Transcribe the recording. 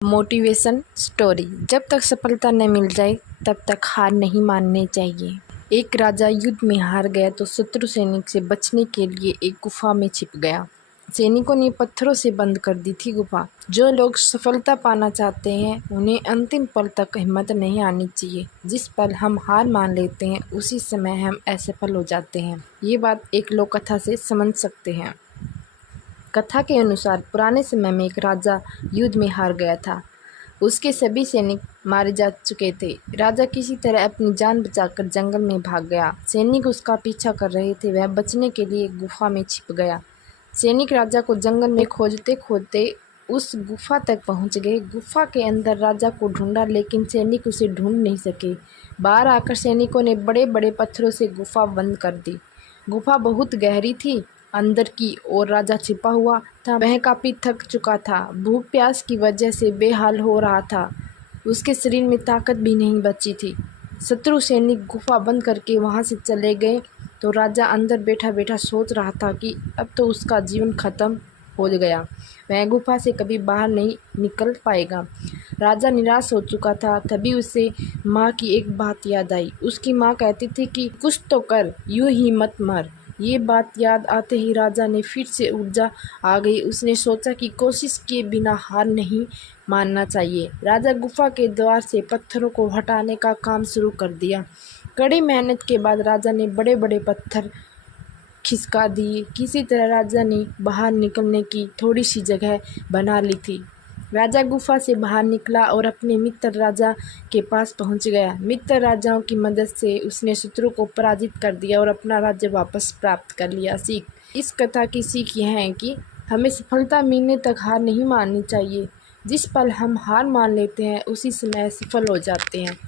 Motivation story. जब तक सफलता न मिल जाए तब तक हार नहीं माननी चाहिए। एक राजा युद्ध में हार गया तो शत्रु सैनिक से बचने के लिए एक गुफा में छिप गया। सैनिकों ने पत्थरों से बंद कर दी थी गुफा। जो लोग सफलता पाना चाहते हैं उन्हें अंतिम पल तक हिम्मत नहीं आनी चाहिए। जिस पल हम हार मान लेते हैं उसी समय हम असफल हो जाते हैं। ये बात एक लोक कथा से समझ सकते हैं। कथा के अनुसार पुराने समय में एक राजा युद्ध में हार गया था। उसके सभी सैनिक मारे जा चुके थे। राजा किसी तरह अपनी जान बचाकर जंगल में भाग गया। सैनिक उसका पीछा कर रहे थे। वह बचने के लिए गुफा में छिप गया। सैनिक राजा को जंगल में खोजते खोजते उस गुफा तक पहुंच गए। गुफा के अंदर राजा को ढूंढा लेकिन सैनिक उसे ढूंढ नहीं सके। बाहर आकर सैनिकों ने बड़े बड़े पत्थरों से गुफा बंद कर दी। गुफा बहुत गहरी थी। अंदर की ओर राजा छिपा हुआ था। वह काफी थक चुका था। भूख प्यास की वजह से बेहाल हो रहा था। उसके शरीर में ताकत भी नहीं बची थी। शत्रु सैनिक गुफा बंद करके वहां से चले गए तो राजा अंदर बैठा बैठा सोच रहा था कि अब तो उसका जीवन खत्म हो गया। वह गुफा से कभी बाहर नहीं निकल पाएगा। राजा निराश हो चुका था। तभी उसे माँ की एक बात याद आई। उसकी माँ कहती थी कि कुछ तो कर, यूं ही मत मर। ये बात याद आते ही राजा ने फिर से ऊर्जा आ गई। उसने सोचा कि कोशिश किए बिना हार नहीं मानना चाहिए। राजा गुफा के द्वार से पत्थरों को हटाने का काम शुरू कर दिया। कड़ी मेहनत के बाद राजा ने बड़े बड़े पत्थर खिसका दिए। किसी तरह राजा ने बाहर निकलने की थोड़ी सी जगह बना ली थी। राजा गुफा से बाहर निकला और अपने मित्र राजा के पास पहुंच गया। मित्र राजाओं की मदद से उसने शत्रु को पराजित कर दिया और अपना राज्य वापस प्राप्त कर लिया। सीख। इस कथा की सीख यह है कि हमें सफलता मिलने तक हार नहीं माननी चाहिए। जिस पल हम हार मान लेते हैं उसी समय सफल हो जाते हैं।